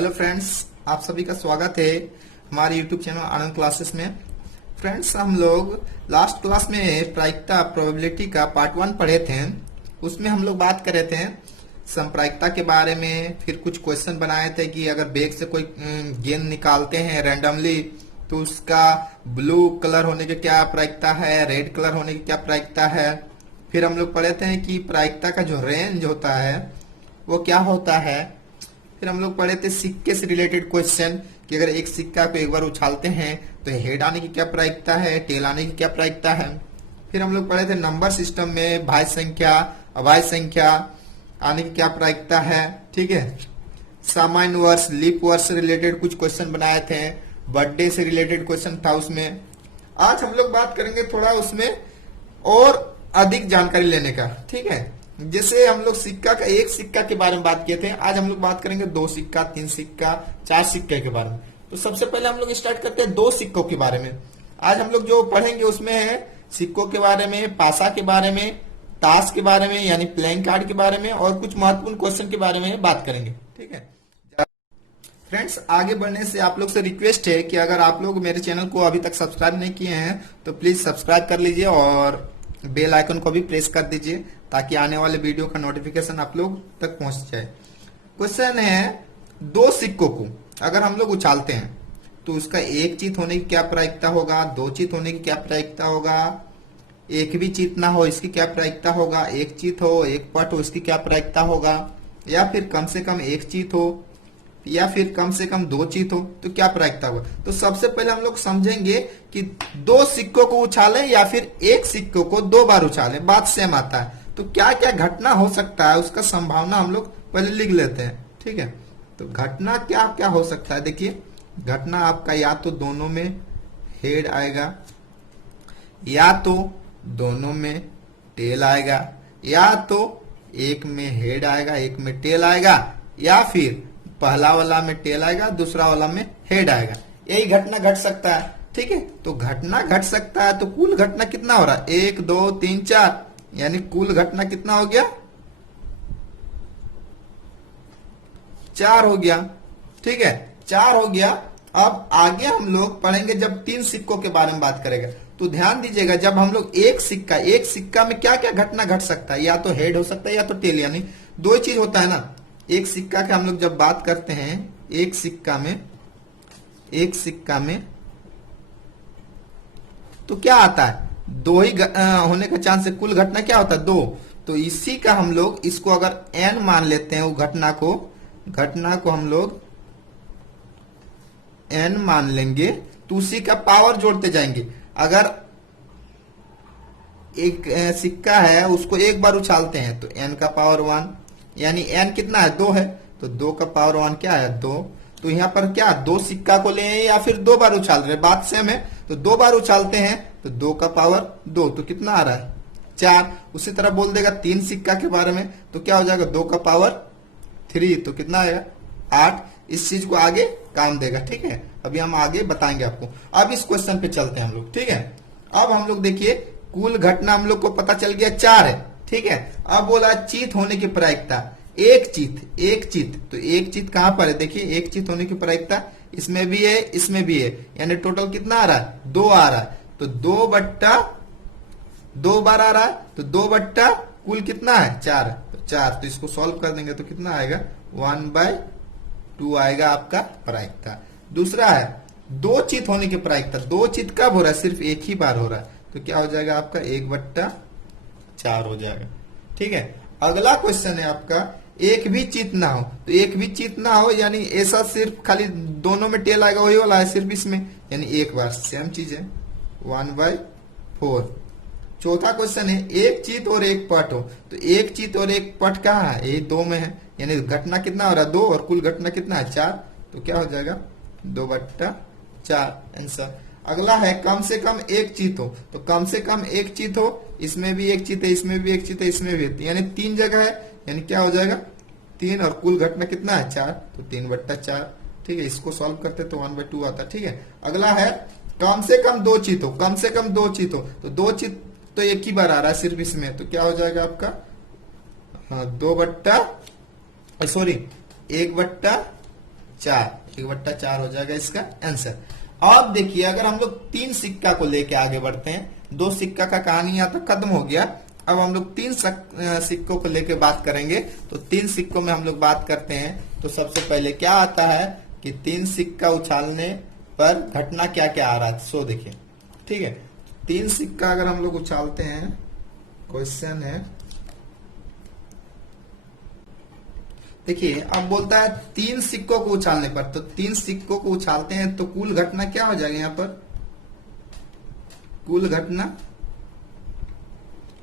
Hello friends, आप सभी का स्वागत है हमारे यूट्यूब चैनल आनंद क्लासेस में। फ्रेंड्स, हम लोग लास्ट क्लास में प्रायिकता प्रोबेबिलिटी का पार्ट 1 पढ़े थे। उसमें हम लोग बात कर रहे थे संप्रायिकता के बारे में। फिर कुछ क्वेश्चन बनाए थे कि अगर बैग से कोई गेंद निकालते हैं रैंडमली तो उसका ब्लू कलर होने की क्या प्रायिकता है, रेड कलर होने की क्या प्रायिकता है। फिर हम लोग पढ़े थे कि प्रायिकता का जो रेंज होता है वो क्या होता है। फिर हम लोग पढ़े थे सिक्के से रिलेटेड क्वेश्चन कि अगर एक सिक्का को एक बार उछालते हैं तो हेड आने की क्या प्रायिकता है, टेल आने की क्या प्रायिकता है। फिर हम लोग पढ़े थे नंबर सिस्टम में भाज्य संख्या अभाज्य संख्या आने की क्या प्रायिकता है। ठीक है, सामान्य वर्ष लीप वर्ष से रिलेटेड कुछ क्वेश्चन बनाए थे, बर्थडे से रिलेटेड क्वेश्चन था उसमें। आज हम लोग बात करेंगे थोड़ा उसमें और अधिक जानकारी लेने का। ठीक है, जैसे हम लोग सिक्का का एक सिक्का के बारे में बात किए थे, आज हम लोग बात करेंगे 2 सिक्का, 3 सिक्का, 4 सिक्के के बारे में। तो सबसे पहले हम लोग स्टार्ट करते हैं 2 सिक्कों के बारे में। आज हम लोग जो पढ़ेंगे उसमें है सिक्कों के बारे में, पासा के बारे में, ताश के बारे में यानी प्लेइंग कार्ड के बारे में और कुछ महत्वपूर्ण क्वेश्चन के बारे में बात करेंगे। ठीक है फ्रेंड्स, आगे बढ़ने से आप लोग से रिक्वेस्ट है कि अगर आप लोग मेरे चैनल को अभी तक सब्सक्राइब नहीं किए हैं तो प्लीज सब्सक्राइब कर लीजिए और बेल आइकन को भी प्रेस कर दीजिए ताकि आने वाले वीडियो का नोटिफिकेशन आप लोग तक पहुंच जाए। क्वेश्चन है 2 सिक्कों को अगर हम लोग उछालते हैं तो उसका एक चित होने की क्या प्रायिकता होगा, 2 चित होने की क्या प्रायिकता होगा, एक भी चित ना हो इसकी क्या प्रायिकता होगा, एक चित हो एक पट हो इसकी क्या प्रायिकता होगा, या फिर कम से कम एक चित हो या फिर कम से कम 2 चित हो तो क्या प्रायिकता होगा। तो सबसे पहले हम लोग समझेंगे कि 2 सिक्कों को उछालें या फिर एक सिक्कों को 2 बार उछालें, बात सेम आता है। तो क्या क्या घटना हो सकता है उसका संभावना हम लोग पहले लिख लेते हैं। ठीक है, तो घटना क्या क्या हो सकता है। देखिए, घटना आपका या तो दोनों में हेड आएगा, या तो दोनों में टेल आएगा, या तो एक में हेड आएगा एक में टेल आएगा, या फिर पहला वाला में टेल आएगा दूसरा वाला में हेड आएगा। यही घटना घट सकता है। ठीक है, तो घटना घट सकता है तो कुल घटना कितना हो रहा है, 1 2 3 4, यानी कुल घटना कितना हो गया, 4 हो गया। ठीक है, 4 हो गया। अब आगे हम लोग पढ़ेंगे जब 3 सिक्कों के बारे में बात करेंगे तो ध्यान दीजिएगा, जब हम लोग एक सिक्का में क्या क्या घटना घट सकता है, या तो हेड हो सकता है या तो टेल, यानी 2 ही चीज होता है ना। एक सिक्का के हम लोग जब बात करते हैं एक सिक्का में तो क्या आता है, 2 ही होने का चांस है। कुल घटना क्या होता है, 2। तो इसी का हम लोग इसको अगर n मान लेते हैं, वो घटना को हम लोग n मान लेंगे तो उसी का पावर जोड़ते जाएंगे। अगर एक सिक्का है उसको एक बार उछालते हैं तो n का पावर 1, यानी n कितना है, 2 है, तो 2 का पावर 1 क्या है, 2। तो यहाँ पर क्या 2 सिक्का को ले या फिर 2 बार उछाल रहे, बात सेम है। तो 2 बार उछालते हैं तो 2 का पावर 2, तो कितना आ रहा है, 4। उसी तरह बोल देगा 3 सिक्का के बारे में तो क्या हो जाएगा, 2 का पावर 3, तो कितना आएगा, 8। इस चीज को आगे काम देगा। ठीक है, अभी हम आगे बताएंगे आपको। अब इस क्वेश्चन पे चलते हैं हम लोग। ठीक है, अब हम लोग देखिए कुल घटना हम लोग को पता चल गया 4 है। ठीक है, अब बोला चित होने की प्रायिकता, एक चित तो एक चित कहां पर है, देखिए एक चित होने की प्रायिकता इसमें भी है इसमें भी है, यानी टोटल कितना आ रहा है, 2 आ रहा है। तो 2 बार आ रहा है तो 2 बट्टा कुल कितना है, 4 है, तो 4। तो इसको सॉल्व कर देंगे तो कितना आएगा, 1/2 आएगा आपका प्रायिकता। दूसरा है 2 चित होने की प्रायिकता। 2 चित कब हो रहा है, सिर्फ एक ही बार हो रहा है, तो क्या हो जाएगा आपका 1/4 हो जाएगा। ठीक है, अगला क्वेश्चन है आपका एक भी चित ना हो। तो एक भी चित ना हो यानी ऐसा सिर्फ खाली दोनों में टेल आएगा, वही वाला है सिर्फ इसमें, यानी एक बार, सेम चीज है, 1/4। चौथा क्वेश्चन है एक चित और एक पट हो। तो एक चित और एक पट कहाँ है, यही 2 में है, यानी घटना कितना हो रहा है, 2, और कुल घटना कितना है, 4। तो क्या हो जाएगा 2/4 आंसर। अगला है कम से कम एक चित हो। तो कम से कम एक चित हो, इसमें भी एक चित है इसमें भी एक चित है इसमें भी है, यानी 3 जगह है, यानी क्या हो जाएगा 3, और कुल घटना कितना है 4, तो 3/4। ठीक है, इसको सॉल्व करते तो 1/2 आता है। ठीक है, अगला है कम से कम 2 चित हो। कम से कम 2 चित हो, तो 2 चित तो एक ही बार आ रहा है सिर्फ इसमें, तो क्या हो जाएगा आपका, हाँ 1/4 4, 1/4 हो जाएगा इसका आंसर। अब देखिए अगर हम लोग 3 सिक्का को लेके आगे बढ़ते हैं, 2 सिक्का का कहानी यहाँ तक खत्म हो गया। अब हम लोग 3 सिक्कों को लेके बात करेंगे। तो 3 सिक्कों में हम लोग बात करते हैं तो सबसे पहले क्या आता है कि 3 सिक्का उछालने पर घटना क्या क्या आ रहा है, सो देखिए। ठीक है, 3 सिक्का अगर हम लोग उछालते हैं, क्वेश्चन है देखिए, अब बोलता है 3 सिक्कों को उछालने पर, तो 3 सिक्कों को उछालते हैं तो कुल घटना क्या हो जाएगा यहाँ पर, कुल घटना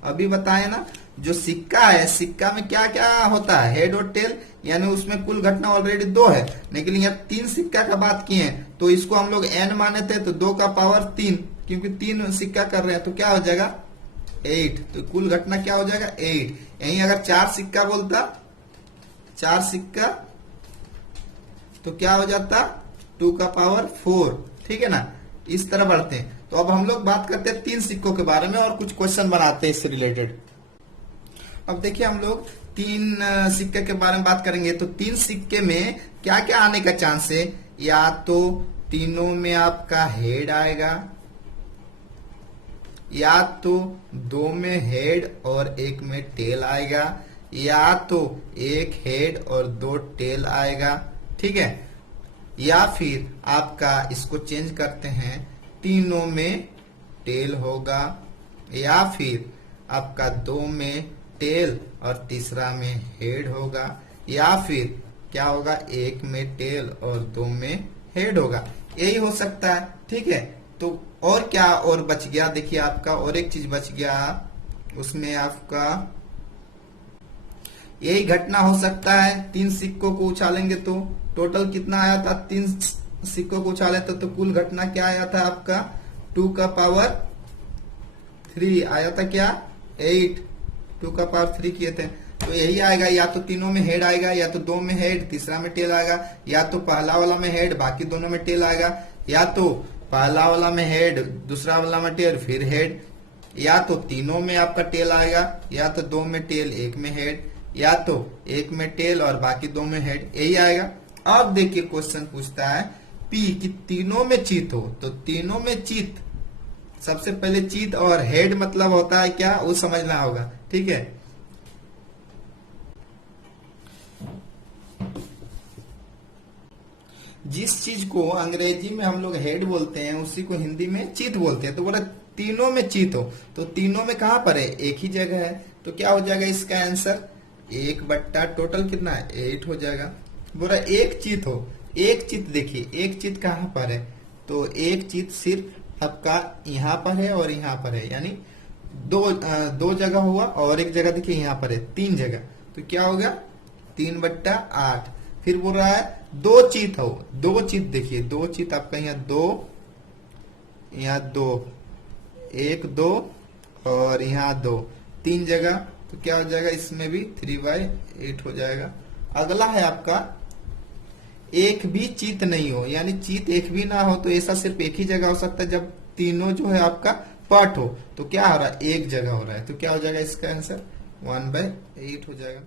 अभी बताए ना, जो सिक्का है सिक्का में क्या क्या होता है, हेड और टेल, यानी उसमें कुल घटना ऑलरेडी 2 है, लेकिन यहाँ 3 सिक्का का बात किए हैं तो इसको हम लोग n माने थे, तो 2 का पावर 3, क्योंकि 3 सिक्का कर रहे हैं तो क्या हो जाएगा 8, तो कुल घटना क्या हो जाएगा 8। यही अगर 4 सिक्का बोलता, 4 सिक्का तो क्या हो जाता 2 का पावर 4, ठीक है ना। इस तरह बढ़ते हैं। तो अब हम लोग बात करते हैं 3 सिक्कों के बारे में और कुछ क्वेश्चन बनाते हैं इससे रिलेटेड। अब देखिए हम लोग 3 सिक्के के बारे में बात करेंगे। तो 3 सिक्के में क्या क्या आने का चांस है, या तो तीनों में आपका हेड आएगा, या तो 2 में हेड और 1 में टेल आएगा, या तो 1 हेड और 2 टेल आएगा, ठीक है, या फिर आपका इसको चेंज करते हैं, तीनों में टेल होगा, या फिर आपका 2 में टेल और तीसरा में हेड होगा, या फिर क्या होगा 1 में टेल और 2 में हेड होगा। यही हो सकता है, ठीक है। तो और क्या और बच गया, देखिए आपका और एक चीज बच गया, उसमें आपका यही घटना हो सकता है। 3 सिक्कों को उछालेंगे तो टोटल कितना आया था, 3 सिक्कों को उछाले तो कुल घटना क्या आया था आपका 2 का पावर 3 आया था, क्या 8, 2 का पावर 3 किए थे, तो यही आएगा। या तो तीनों में हेड आएगा, या तो 2 में हेड तीसरा में टेल आएगा, या तो पहला वाला में हेड बाकी दोनों में टेल आएगा, या तो पहला वाला में हेड दूसरा वाला में टेल फिर हेड, या तो तीनों में आपका टेल आएगा, या तो 2 में टेल 1 में हेड, या तो 1 में टेल और बाकी 2 में हेड, यही आएगा। अब देखिए क्वेश्चन पूछता है पी कि तीनों में चित हो, तो तीनों में चित, सबसे पहले चित और हेड मतलब होता है क्या वो समझना होगा, ठीक है। जिस चीज को अंग्रेजी में हम लोग हेड बोलते हैं उसी को हिंदी में चित बोलते हैं। तो बोला तीनों में चित हो, तो तीनों में कहां पर है, एक ही जगह है, तो क्या हो जाएगा इसका आंसर 1 टोटल कितना है 8 हो जाएगा। बोला एक चित हो, एक चित देखिए एक चित कहां पर है, तो एक चित सिर्फ आपका यहाँ पर है और यहाँ पर है, यानी दो जगह हुआ, और एक जगह देखिए यहाँ पर है, 3 जगह, तो क्या होगा 3/8। फिर बोल रहा है 2 चित हो, 2 चित देखिए 2 चित आपका यहाँ 2, यहाँ 2, 1 2 और यहाँ 2, 3 जगह, तो क्या हो जाएगा इसमें भी 3/8 हो जाएगा। अगला है आपका एक भी चित नहीं हो, यानी चित एक भी ना हो, तो ऐसा सिर्फ एक ही जगह हो सकता है जब तीनों जो है आपका पार्ट हो, तो क्या हो रहा है एक जगह हो रहा है, तो क्या हो जाएगा इसका आंसर 1/8 हो जाएगा।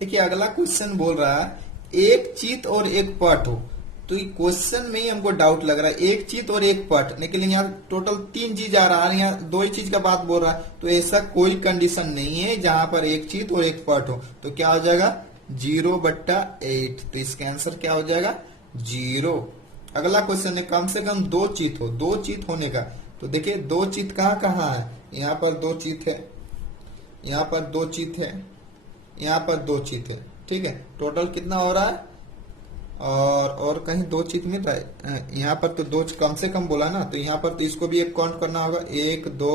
देखिए अगला क्वेश्चन बोल रहा है एक चित और एक पार्ट हो, तो ये क्वेश्चन में ही हमको डाउट लग रहा है, एक चित और एक पार्ट, लेकिन यहाँ टोटल 3 चीज आ रहा है, यहाँ 2 ही चीज का बात बोल रहा है, तो ऐसा कोई कंडीशन नहीं है जहां पर एक चित और एक पार्ट हो, तो क्या हो जाएगा 0/8, तो इसका आंसर क्या हो जाएगा 0। अगला क्वेश्चन है कम से कम 2 चित हो, 2 चित होने का, तो देखिए 2 चित कहाँ कहाँ है, यहाँ पर 2 चित है, यहाँ पर 2 चित है, यहाँ पर 2 चित है, ठीक है, टोटल कितना हो रहा है, और कहीं 2 चित मिल रहा है, यहाँ पर तो 2 कम से कम बोला ना, तो यहाँ पर तो इसको भी एक काउंट करना होगा, 1 2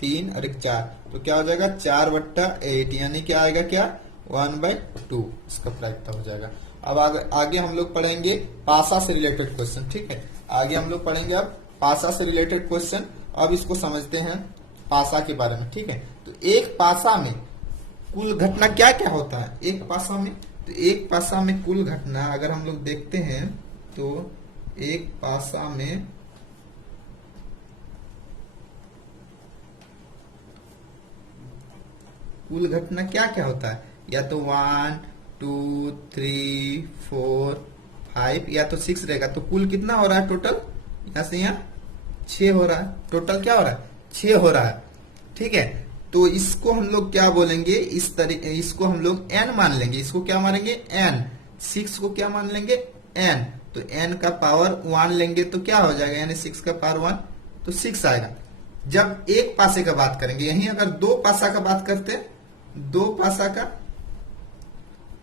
3 और 1 4, तो क्या हो जाएगा 4/8, यानी क्या आएगा क्या 1/2, इसका प्रायिकता हो जाएगा। अब आगे हम लोग पढ़ेंगे पासा से रिलेटेड क्वेश्चन, ठीक है, आगे हम लोग पढ़ेंगे अब पासा से रिलेटेड क्वेश्चन। अब इसको समझते हैं पासा के बारे में, ठीक है। तो एक पासा में कुल घटना क्या क्या होता है, एक पासा में, तो एक पासा में कुल घटना अगर हम लोग देखते हैं तो एक पासा में कुल घटना क्या क्या होता है, या तो 1 2 3 4 5 या तो 6 रहेगा, तो कुल कितना हो रहा है टोटल, यहां से यहाँ 6 हो रहा है। टोटल क्या हो रहा है, 6 हो रहा है। ठीक है, तो इसको हम लोग क्या बोलेंगे, इस तरीके इसको हम लोग n मान लेंगे। इसको क्या मानेंगे, n। 6 को क्या मान लेंगे, n। तो n का पावर 1 लेंगे तो क्या हो जाएगा, यानी 6 का पावर 1 तो 6 आएगा। जब एक पासे का बात करेंगे, यहीं अगर दो पासा का बात करते, दो पासा का,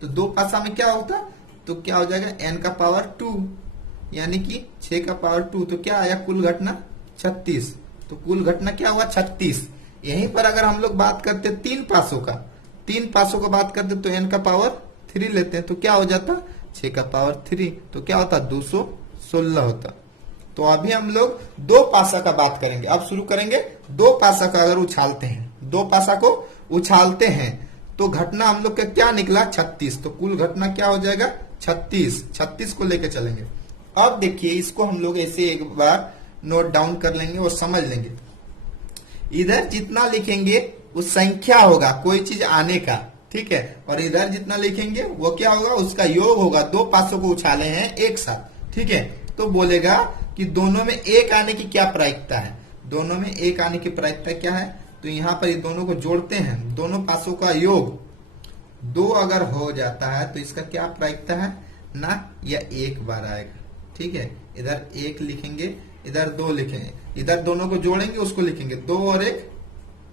तो दो पासा में क्या होता, तो क्या हो जाएगा, n का पावर 2, यानी कि 6 का पावर 2, तो क्या आया कुल घटना 36। तो कुल घटना क्या हुआ 36। यहीं पर अगर हम लोग बात करते तीन पासों का, तीन पासों का बात करते तो n का पावर 3 लेते हैं, तो क्या हो जाता 6 का पावर 3, तो क्या होता 216 होता। तो अभी हम लोग दो पासा का बात करेंगे। अब शुरू करेंगे, दो पासा का अगर उछालते हैं, दो पासा को उछालते हैं तो घटना हम लोग का क्या निकला 36। तो कुल घटना क्या हो जाएगा 36। 36 को लेके चलेंगे। अब देखिए इसको हम लोग ऐसे एक बार नोट डाउन कर लेंगे और समझ लेंगे। इधर जितना लिखेंगे वो संख्या होगा कोई चीज आने का, ठीक है, और इधर जितना लिखेंगे वो क्या होगा, उसका योग होगा। दो पासों को उछाले हैं एक साथ, ठीक है, तो बोलेगा कि दोनों में एक आने की क्या प्रायिकता है। दोनों में एक आने की प्रायिकता क्या है, तो यहाँ पर ये दोनों को जोड़ते हैं, दोनों पासों का योग 2 अगर हो जाता है तो इसका क्या प्रायिकता है ना, यह एक बार आएगा। ठीक है, इधर 1 लिखेंगे, इधर 2 लिखेंगे, इधर दोनों को जोड़ेंगे उसको लिखेंगे 2 और 1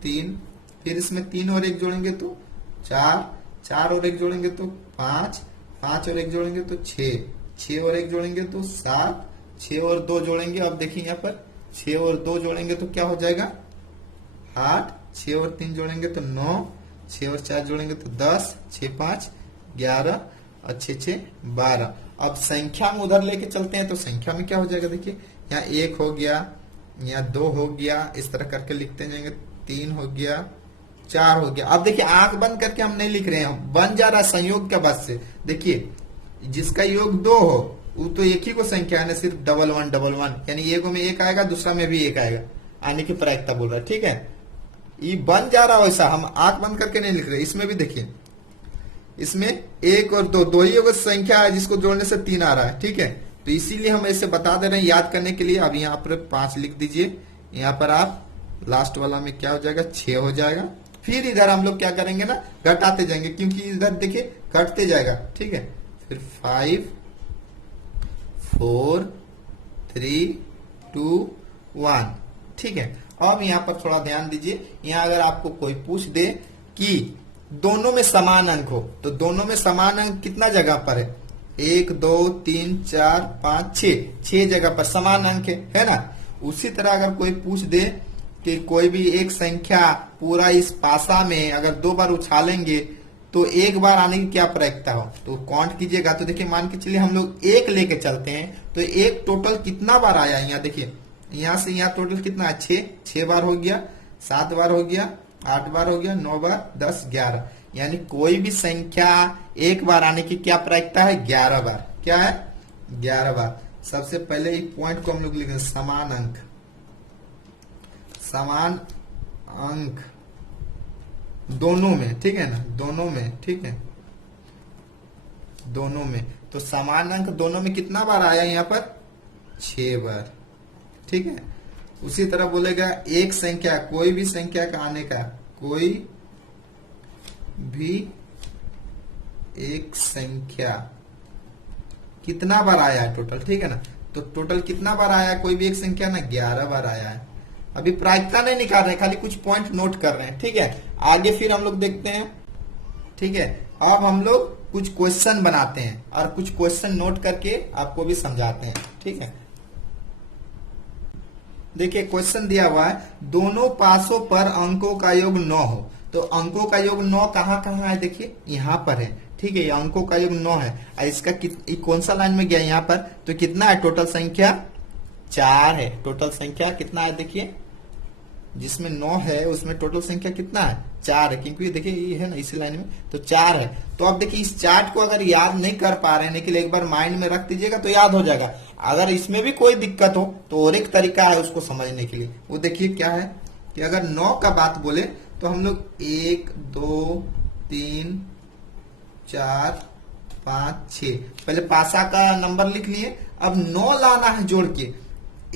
3, फिर इसमें 3 और 1 जोड़ेंगे तो 4, 4 और 1 जोड़ेंगे तो 5, 5 और 1 जोड़ेंगे तो 6, 6 और 1 जोड़ेंगे तो 7, 6 और 2 जोड़ेंगे। अब देखिए यहाँ पर 6 और 2 जोड़ेंगे तो क्या हो जाएगा 8, 6 और 3 जोड़ेंगे तो 9, 6 और 4 जोड़ेंगे तो 10, 6 5 11 और 6 6 12। अब संख्या में उधर लेके चलते हैं तो संख्या में क्या हो जाएगा, देखिए यहाँ 1 हो गया, यहाँ 2 हो गया, इस तरह करके लिखते जाएंगे, 3 हो गया, 4 हो गया। अब देखिए आंख बंद करके हम नहीं लिख रहे हैं, बन जा रहा संयोग के बाद से। देखिए जिसका योग 2 हो वो तो एक ही को संख्या है ना, सिर्फ 1 1 1 1, यानी एक में 1 आएगा, दूसरा में भी 1 आएगा, आने की प्रायिकता बोल रहा है। ठीक है, ये बन जा रहा वैसा, हम आंख बंद करके नहीं लिख रहे। इसमें भी देखिए, इसमें 1 और 2 दो ही योग संख्या है, जिसको जोड़ने से 3 आ रहा है। ठीक है, तो इसीलिए हम ऐसे बता दे रहे हैं याद करने के लिए। अब यहाँ पर 5 लिख दीजिए, यहाँ पर आप लास्ट वाला में क्या हो जाएगा 6 हो जाएगा। फिर इधर हम लोग क्या करेंगे ना, घटाते जाएंगे, क्योंकि इधर देखिए घटते जाएगा। ठीक है, फिर 5 4 3 2 1। ठीक है, अब यहाँ पर थोड़ा ध्यान दीजिए, यहाँ अगर आपको कोई पूछ दे कि दोनों में समान अंक हो, तो दोनों में समान अंक कितना जगह पर है, 1 2 3 4 5 6 जगह पर समान अंक है ना। उसी तरह अगर कोई पूछ दे कि कोई भी एक संख्या पूरा इस पासा में अगर 2 बार उछालेंगे तो एक बार आने की क्या प्रायिकता हो, तो काउंट कीजिएगा। तो देखिए मान के चलिए हम लोग 1 लेके चलते हैं, तो 1 टोटल कितना बार आया, यहाँ देखिए यहाँ से यहाँ टोटल कितना है 6 बार हो गया, 7 बार हो गया, 8 बार हो गया, 9 बार, 10 11, यानी कोई भी संख्या एक बार आने की क्या प्रायिकता है 11 बार। क्या है 11 बार। सबसे पहले इस पॉइंट को हम लोग लिखेंगे समान अंक, समान अंक दोनों में, ठीक है ना, दोनों में, ठीक है, दोनों में। तो समान अंक दोनों में कितना बार आया यहाँ पर 6 बार। ठीक है, उसी तरह बोलेगा एक संख्या, कोई भी संख्या का आने का, कोई भी एक संख्या कितना बार आया है टोटल। ठीक है ना, तो टोटल कितना बार आया है कोई भी एक संख्या ना 11 बार आया है। अभी प्रायिकता नहीं निकाल रहे, खाली कुछ पॉइंट नोट कर रहे हैं। ठीक है, आगे फिर हम लोग देखते हैं। ठीक है, अब हम लोग कुछ क्वेश्चन बनाते हैं और कुछ क्वेश्चन नोट करके आपको भी समझाते हैं। ठीक है, देखिए क्वेश्चन दिया हुआ है, दोनों पासों पर अंकों का योग 9 हो। तो अंकों का योग 9 कहाँ कहाँ है, देखिए यहाँ पर है। ठीक है, ये अंकों का योग 9 है, इसका कौन सा लाइन में गया यहाँ पर, तो कितना है टोटल संख्या 4 है। टोटल संख्या कितना है, देखिए जिसमें 9 है उसमें टोटल संख्या कितना है 4 है, क्योंकि देखिए ये है ना इसी लाइन में, तो 4 है। तो अब देखिए इस चार्ट को अगर याद नहीं कर पा रहे हैं के लिए एक बार माइंड में रख दीजिएगा तो याद हो जाएगा। अगर इसमें भी कोई दिक्कत हो तो और एक तरीका है उसको समझने के लिए, वो देखिए क्या है कि अगर 9 का बात बोले तो हम लोग 1 2 3 4 5 6। पहले पासा का नंबर लिख लिए। अब 9 लाना है जोड़ के।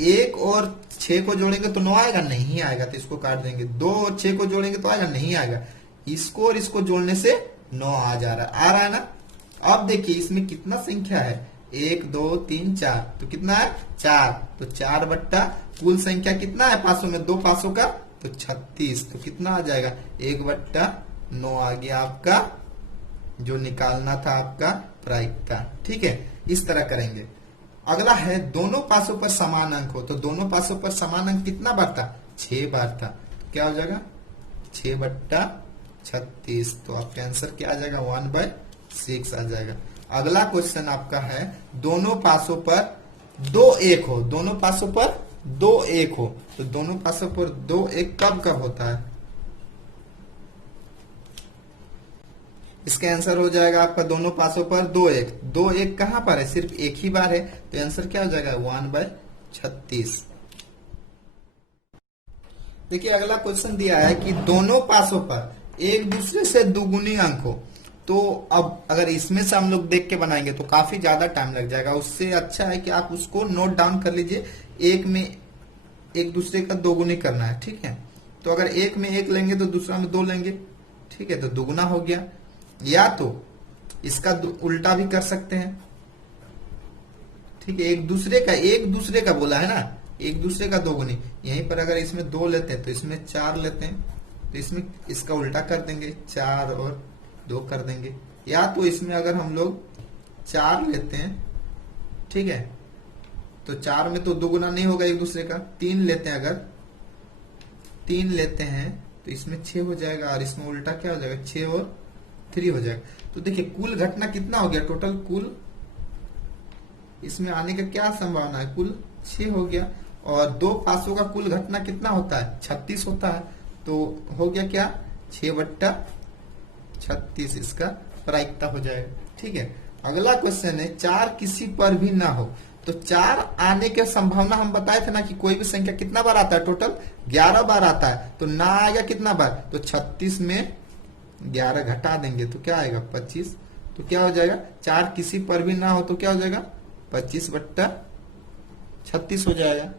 1 और 6 को जोड़ेंगे तो 9 आएगा, नहीं आएगा, तो इसको काट देंगे। 2 और 6 को जोड़ेंगे तो आएगा, नहीं आएगा। इसको और इसको जोड़ने से 9 आ रहा है ना। अब देखिए इसमें कितना संख्या है, 1 2 3 4, तो कितना है 4। तो 4 बट्टा कुल संख्या कितना है 500 में, 2 500 का तो 36। तो कितना आ जाएगा 1 बट्टा 9 आ गया आपका, जो निकालना था आपका प्रायिकता। ठीक है, इस तरह करेंगे। अगला है दोनों पासों पर समान अंक हो, तो दोनों पासों पर समान अंक कितना बार था, 6 बार था। तो क्या हो जाएगा 6 बट्टा 36। तो आपका आंसर क्या आ जाएगा 1/6 आ जाएगा। अगला क्वेश्चन आपका है दोनों पासों पर 2 1 हो, दोनों पासों पर 2 1 हो, तो दोनों पासों पर 2 1 कब कब होता है। इसका आंसर हो जाएगा आपका दोनों पासों पर 2 1। 2 1 कहां पर है, सिर्फ एक ही बार है, तो आंसर क्या हो जाएगा 1/36। देखिए अगला क्वेश्चन दिया है कि दोनों पासों पर एक दूसरे से दुगुनी अंक हो। तो अब अगर इसमें से हम लोग देख के बनाएंगे तो काफी ज्यादा टाइम लग जाएगा। उससे अच्छा है कि आप उसको नोट डाउन कर लीजिए। एक में एक दूसरे का दोगुनी करना है, ठीक है। तो अगर एक में 1 लेंगे तो दूसरा में 2 लेंगे, ठीक है, तो दुगुना हो गया। या तो इसका उल्टा भी कर सकते हैं, ठीक है। एक दूसरे का बोला है ना, एक दूसरे का दोगुनी। यहीं पर अगर इसमें 2 लेते हैं तो इसमें 4 लेते हैं, तो इसमें इसका उल्टा कर देंगे, 4 और 2 कर देंगे। या तो इसमें अगर हम लोग 4 लेते हैं, ठीक है, तो 4 में तो दोगुना नहीं होगा एक दूसरे का। 3 लेते हैं, अगर 3 लेते हैं तो इसमें 6 हो जाएगा, और इसमें उल्टा क्या हो जाएगा 6 और 3 हो जाएगा। तो देखिए कुल घटना कितना हो गया, टोटल कुल इसमें आने का क्या संभावना है, कुल 6 हो गया। और 2 पासों का कुल घटना कितना होता है 36 होता है। तो हो गया क्या 6 बट्टा 36, इसका प्रायिकता हो जाएगा। ठीक है, अगला क्वेश्चन है 4 किसी पर भी ना हो। तो 4 आने की संभावना हम बताए थे ना कि कोई भी संख्या कितना बार आता है, टोटल 11 बार आता है। तो ना आएगा कितना बार, तो 36 में 11 घटा देंगे तो क्या आएगा 25। तो क्या हो जाएगा 4 किसी पर भी ना हो तो क्या हो जाएगा 25 बट्टा 36 हो जाएगा।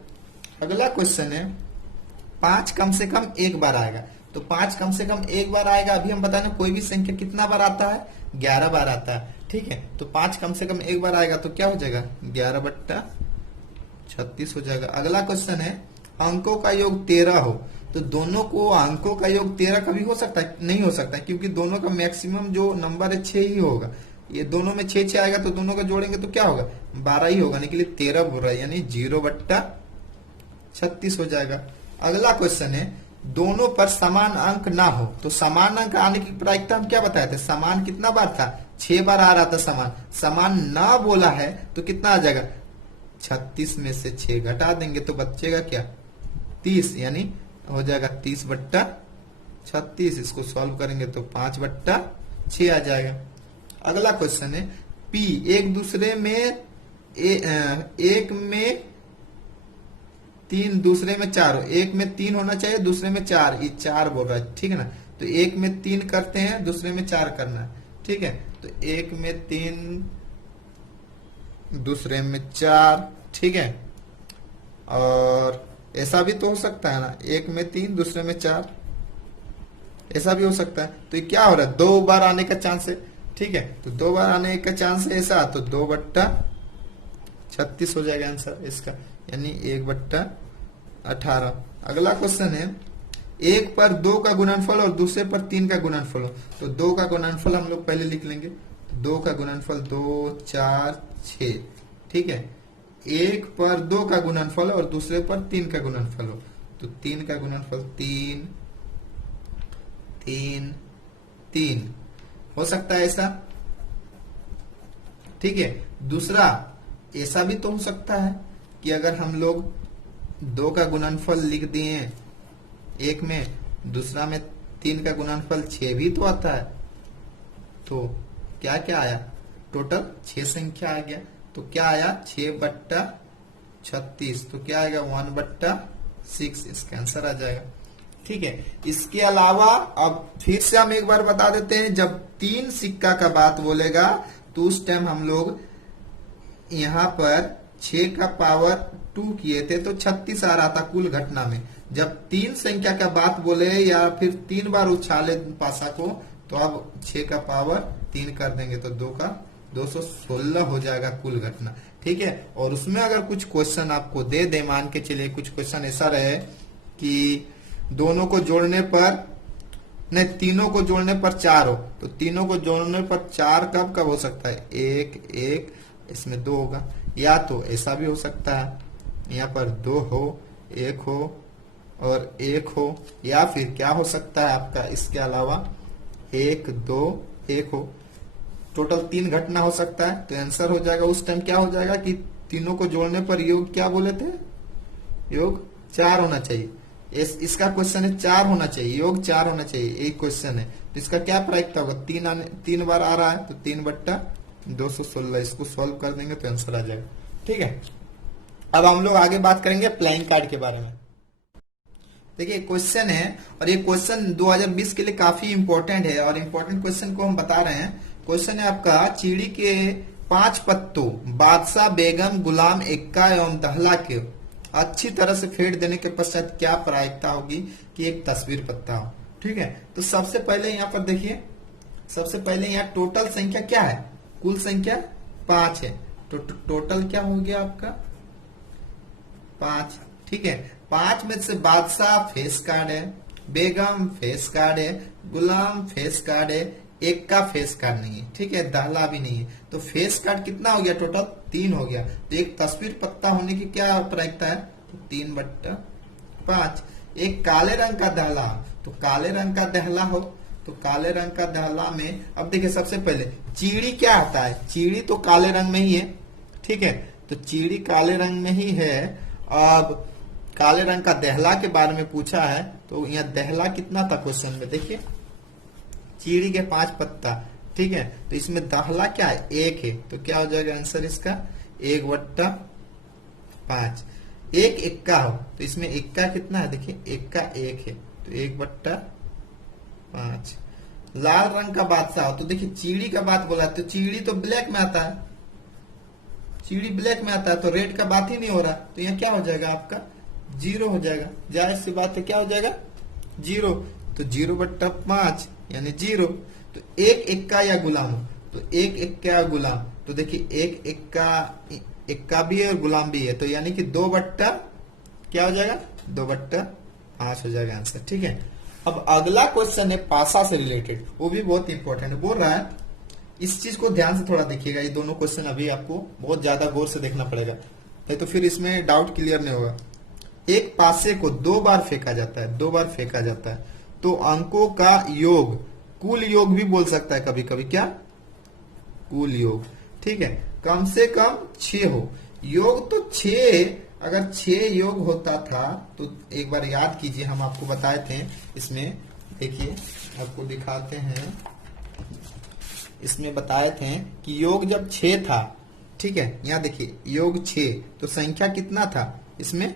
अगला क्वेश्चन है 5 कम से कम 1 बार आएगा। तो 5 कम से कम 1 बार आएगा। अभी हम बताए कोई भी संख्या कितना बार आता है 11 बार आता है, ठीक है। तो 5 कम से कम 1 बार आएगा तो क्या हो जाएगा 11 बट्टा 36 हो जाएगा। अगला क्वेश्चन है अंकों का योग 13 हो। तो दोनों को अंकों का योग 13 कभी हो सकता है, नहीं हो सकता, क्योंकि दोनों का मैक्सिमम जो नंबर है 6 ही होगा। ये दोनों में 6 6 आएगा तो दोनों का जोड़ेंगे तो क्या होगा 12 ही होगा, निकले 13 बोल रहा है, यानी 0 बट्टा 36 हो जाएगा। अगला क्वेश्चन है दोनों पर समान अंक ना हो। तो समान अंक आने की प्रायिकता हम क्या बताए थे, समान कितना बार था 6 बार आ रहा था समान। समान ना बोला है तो कितना आ जाएगा 36 में से 6 घटा देंगे तो बचेगा क्या 30, यानी हो जाएगा 30 बट्टा 36। इसको सॉल्व करेंगे तो 5 बट्टा 6 आ जाएगा। अगला क्वेश्चन है P एक दूसरे में एक में 3 दूसरे में 4 हो। एक में 3 होना चाहिए, दूसरे में 4, ये 4 बोल रहा है, ठीक है ना। तो एक में 3 करते हैं, दूसरे में 4 करना है, ठीक है। तो एक में 3 दूसरे में 4, ठीक है। और ऐसा भी तो हो सकता है ना, एक में 3 दूसरे में 4, ऐसा भी हो सकता है। तो ये क्या हो रहा है 2 बार आने का चांस है, ठीक है। तो 2 बार आने का चांस है ऐसा, तो 2 बट्टा 36 हो जाएगा आंसर इसका, यानी 1 बट्टा 18। अगला क्वेश्चन है 1 पर 2 का गुणनफल और दूसरे पर 3 का गुणनफल हो। तो 2 का गुणनफल हम लोग पहले लिख लेंगे। 2 का गुणनफल 2 4 6, ठीक है। 1 पर 2 का गुणनफल और दूसरे पर 3 का गुणनफल हो। तो 3 का गुणनफल 3 3 3 हो सकता है ऐसा, ठीक है। दूसरा ऐसा भी तो हो सकता है कि अगर हम लोग 2 का गुणनफल लिख दिए 1 में, दूसरा में 3 का गुणनफल 6 भी तो आता है। तो क्या क्या आया, टोटल 6 संख्या आ गया। तो क्या आया 6 बट्टा 36, तो क्या आएगा 1 बट्टा 6, इसका आंसर आ जाएगा, ठीक है। इसके अलावा अब फिर से हम एक बार बता देते हैं, जब 3 सिक्का का बात बोलेगा तो उस टाइम हम लोग यहाँ पर 6 का पावर 2 किए थे तो 36 आ रहा था कुल घटना में। जब 3 संख्या का बात बोले या फिर 3 बार उछाले पासा को, तो अब 6 का पावर 3 कर देंगे तो 2 का 216 हो जाएगा कुल घटना। ठीक है, और उसमें अगर कुछ क्वेश्चन आपको दे दे, मान के चलिए कुछ क्वेश्चन ऐसा रहे कि दोनों को जोड़ने पर, नहीं तीनों को जोड़ने पर 4 हो, तो तीनों को जोड़ने पर 4 कब कब हो सकता है, 1 1, इसमें 2 होगा। या तो ऐसा भी हो सकता है, यहाँ पर 2 हो, 1 हो और 1 हो, या फिर क्या हो सकता है आपका इसके अलावा 1 2 1 हो, टोटल 3 घटना हो सकता है। तो आंसर हो जाएगा उस टाइम क्या हो जाएगा कि तीनों को जोड़ने पर योग क्या बोले थे, योग 4 होना चाहिए। इसका क्वेश्चन है 4 होना चाहिए, योग 4 होना चाहिए, एक क्वेश्चन है। तो इसका क्या प्रायिकता होगा, 3 बार आ रहा है तो 3/216, इसको सॉल्व कर देंगे तो आंसर आ जाएगा। ठीक है, अब हम लोग आगे बात करेंगे प्लेइंग कार्ड के बारे में। देखिए क्वेश्चन है, और ये क्वेश्चन 2020 के लिए काफी इंपॉर्टेंट है, और इंपॉर्टेंट क्वेश्चन को हम बता रहे हैं। क्वेश्चन है आपका, चिड़ी के 5 पत्तों बादशाह, बेगम, गुलाम, एक्का एवं दहला के अच्छी तरह से फेंट देने के पश्चात क्या प्रायिकता होगी कि एक तस्वीर पत्ता हो। ठीक है, तो सबसे पहले यहाँ पर देखिए, सबसे पहले यहाँ टोटल संख्या क्या है, कुल संख्या 5 है, तो टोटल क्या हो गया आपका 5। ठीक है, 5 में से बादशाह फेस कार्ड है, बेगम फेस कार्ड है, गुलाम फेस कार्ड है, एक का फेस कार्ड नहीं है। ठीक है, दहला भी नहीं है, तो फेस कार्ड कितना हो गया, टोटल 3 हो गया। तो एक तस्वीर पत्ता होने की क्या प्रायिकता है, तो 3/5। एक काले रंग का दहला, तो काले रंग का दहला हो, तो काले रंग का दहला में अब देखिए सबसे पहले चीड़ी क्या आता है, चीड़ी तो काले रंग में ही है। ठीक है, तो चीड़ी काले रंग में ही है। अब काले रंग का दहला के बारे में पूछा है, तो यहाँ दहला कितना था क्वेश्चन में, देखिए चीड़ी के 5 पत्ता। ठीक है, तो इसमें दहला क्या है, 1 है, तो क्या हो जाएगा आंसर इसका 1/5। एक एक्का हो, तो इसमें एक्का कितना है, देखिए एक्का 1 है, तो 1/5। लाल रंग का बादशाह हो, तो देखिए चीड़ी का बात बोला, तो चीड़ी तो ब्लैक में आता है, चीड़ी ब्लैक में आता है, तो रेड का बात ही नहीं हो रहा, तो यहाँ क्या हो जाएगा आपका 0 हो जाएगा। जाहिर सी बात है क्या हो जाएगा 0, तो 0/5 यानी 0। तो एक एक्का या गुलाम हो, तो एक एक्का या गुलाम, तो देखिए एक एक्का भी है और गुलाम भी है, तो यानी कि 2/, क्या हो जाएगा 2/5 हो जाएगा आंसर। ठीक है, अब अगला क्वेश्चन है पासा से रिलेटेड, वो भी बहुत इंपॉर्टेंट है। बोल रहा है, इस चीज को ध्यान से थोड़ा देखिएगा, ये दोनों क्वेश्चन अभी आपको बहुत ज्यादा गौर से देखना पड़ेगा, नहीं तो फिर इसमें डाउट क्लियर नहीं होगा। एक पासे को 2 बार फेंका जाता है, 2 बार फेंका जाता है, तो अंकों का योग, कुल योग भी बोल सकता है कभी कभी, क्या कुल योग। ठीक है, कम से कम 6 हो, योग तो 6, अगर 6 योग होता था तो एक बार याद कीजिए, हम आपको बताए थे इसमें, देखिए आपको दिखाते हैं, इसमें बताए थे कि योग जब 6 था, ठीक है, यहाँ देखिए योग 6, तो संख्या कितना था इसमें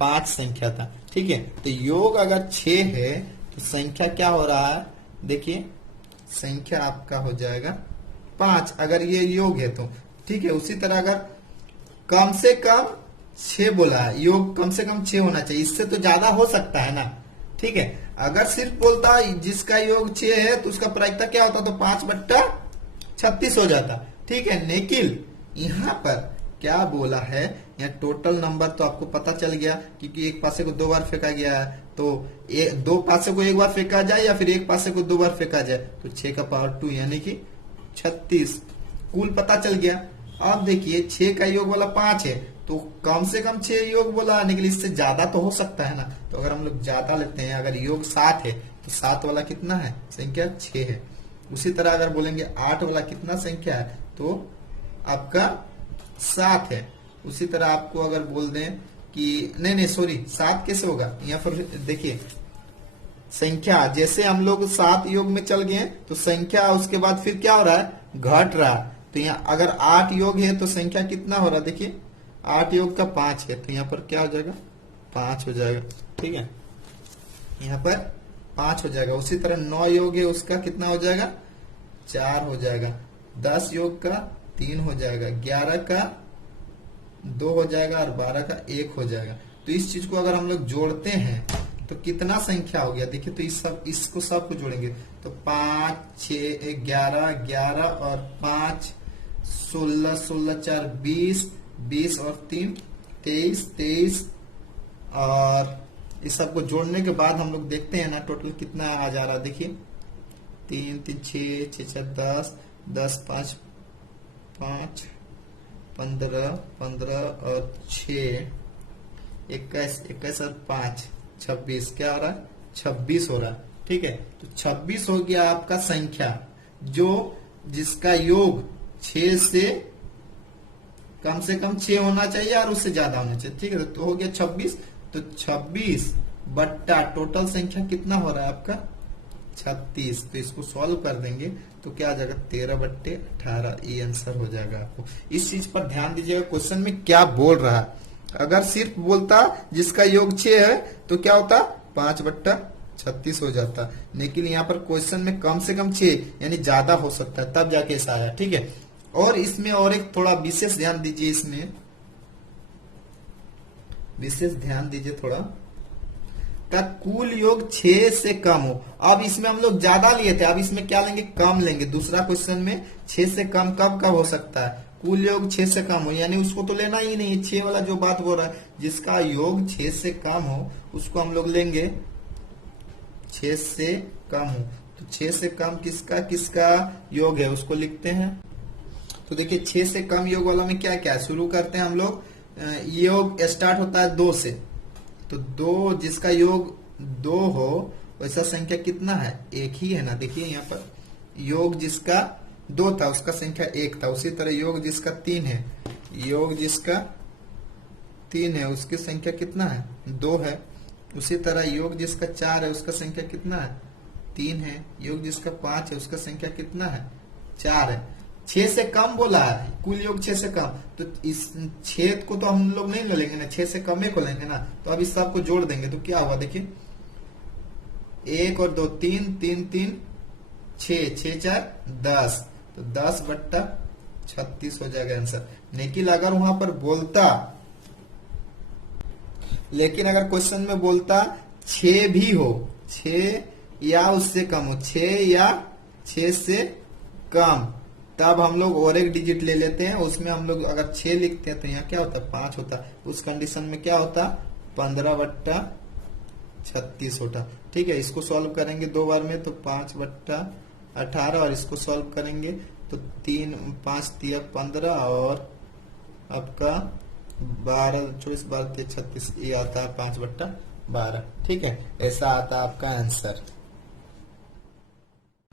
5 संख्या था। ठीक है, तो योग अगर 6 है तो संख्या क्या हो रहा है, देखिए संख्या आपका हो जाएगा 5 अगर ये योग है तो। ठीक है, उसी तरह अगर कम से कम 6 बोला है, योग कम से कम 6 होना चाहिए, इससे तो ज्यादा हो सकता है ना। ठीक है, अगर सिर्फ बोलता जिसका योग 6 है तो उसका प्रायिकता क्या होता, तो 5/36 हो जाता। ठीक है, लेकिन यहाँ पर क्या बोला है, यहाँ टोटल नंबर तो आपको पता चल गया, क्योंकि एक पासे को 2 बार फेंका गया है, तो 2 पासे को 1 बार फेंका जाए या फिर एक पासे को 2 बार फेंका जाए, तो 6 का पावर 2 यानी कि 36 कुल पता चल गया। अब देखिए 6 का योग वाला 5 है, तो कम से कम 6 योग बोला, लेकिन इससे ज्यादा तो हो सकता है ना। तो अगर हम लोग ज्यादा लेते हैं, अगर योग 7 है तो 7 वाला कितना है, संख्या 6 है। उसी तरह अगर बोलेंगे 8 वाला कितना संख्या है, तो आपका 7 है। उसी तरह आपको अगर बोल दें कि नहीं सॉरी 7 कैसे होगा, यहाँ पर देखिए संख्या जैसे हम लोग 7 योग में चल गए तो संख्या उसके बाद फिर क्या हो रहा है, घट रहा है। तो यहाँ अगर 8 योग है तो संख्या कितना हो रहा है, देखिए 8 योग का 5 है, तो यहाँ पर क्या हो जाएगा 5 हो जाएगा। ठीक है, यहाँ पर 5 हो जाएगा। उसी तरह 9 योग है, उसका कितना हो जाएगा 4 हो जाएगा। 10 योग का 3 हो जाएगा, 11 का 2 हो जाएगा और 12 का 1 हो जाएगा। तो इस चीज को अगर हम लोग जोड़ते हैं तो कितना संख्या हो गया देखिए। तो इसको सबको जोड़ेंगे तो 5 6 11 11 और 5 16 16 4 20 20 और 3 23 23 और इस सबको जोड़ने के बाद हम लोग देखते हैं ना टोटल कितना आ जा रहा है। देखिए 3 3 6 6 4 10 10 5 5 15 15 और 6 21 21 और 5 26 क्या हो रहा है 26 हो रहा है। ठीक है, तो 26 हो गया आपका संख्या जो जिसका योग 6 से कम 6 होना चाहिए और उससे ज्यादा होना चाहिए। ठीक है, तो हो गया 26। तो 26 बट्टा टोटल संख्या कितना हो रहा है आपका 36। तो इसको सॉल्व कर देंगे तो क्या आ जाएगा 13/18। ये आंसर हो जाएगा आपको। इस चीज पर ध्यान दीजिएगा क्वेश्चन में क्या बोल रहा है। अगर सिर्फ बोलता जिसका योग 6 है तो क्या होता 5/36 हो जाता, लेकिन यहाँ पर क्वेश्चन में कम से कम 6 यानी ज्यादा हो सकता है तब जाके ऐसा आया। ठीक है, और इसमें और एक थोड़ा विशेष ध्यान दीजिए, इसमें विशेष ध्यान दीजिए थोड़ा का कुल योग 6 से कम हो। अब इसमें हम लोग ज्यादा लिए थे, अब इसमें क्या लेंगे कम लेंगे। दूसरा क्वेश्चन में 6 से कम कब हो सकता है कुल योग 6 से कम हो, यानी उसको तो लेना ही नहीं है। 6 वाला जो बात हो रहा है जिसका योग 6 से कम हो उसको हम लोग लेंगे 6 से कम हो। तो 6 से कम किसका किसका योग है उसको लिखते हैं। तो देखिए 6 से कम योग वाला में क्या क्या शुरू करते हैं हम लोग। योग स्टार्ट होता है 2 से, तो 2 जिसका योग 2 हो वैसा संख्या कितना है 1 ही है ना। देखिए यहाँ पर योग जिसका 2 था उसका संख्या 1 था। उसी तरह योग जिसका 3 है, योग जिसका 3 है उसकी संख्या कितना है 2 है। उसी तरह योग जिसका 4 है उसका संख्या कितना है 3 है। योग जिसका 5 है उसका संख्या कितना है 4 है। 6 से कम बोला है, कुल योग 6 से कम, तो इस 6 को तो हम लोग नहीं लेंगे ना, 6 से कम को लेंगे ना। तो अब इस सब को जोड़ देंगे तो क्या होगा देखिए 1 और 2 3 3 3 6 6 4 10, तो 10/36 हो जाएगा आंसर। लेकिन अगर वहां पर बोलता, लेकिन अगर क्वेश्चन में बोलता 6 भी हो, 6 या उससे कम हो, 6 या 6 से कम, तब हम लोग और एक डिजिट ले लेते हैं। उसमें हम लोग अगर 6 लिखते हैं तो यहाँ क्या होता 5 होता। उस कंडीशन में क्या होता 15/36 होता। ठीक है, इसको सॉल्व करेंगे 2 बार में तो 5/18 और इसको सॉल्व करेंगे तो 3 5 3 15 और आपका 12 24 12 36 ये आता है 5/12। ठीक है, ऐसा आता है आपका आंसर।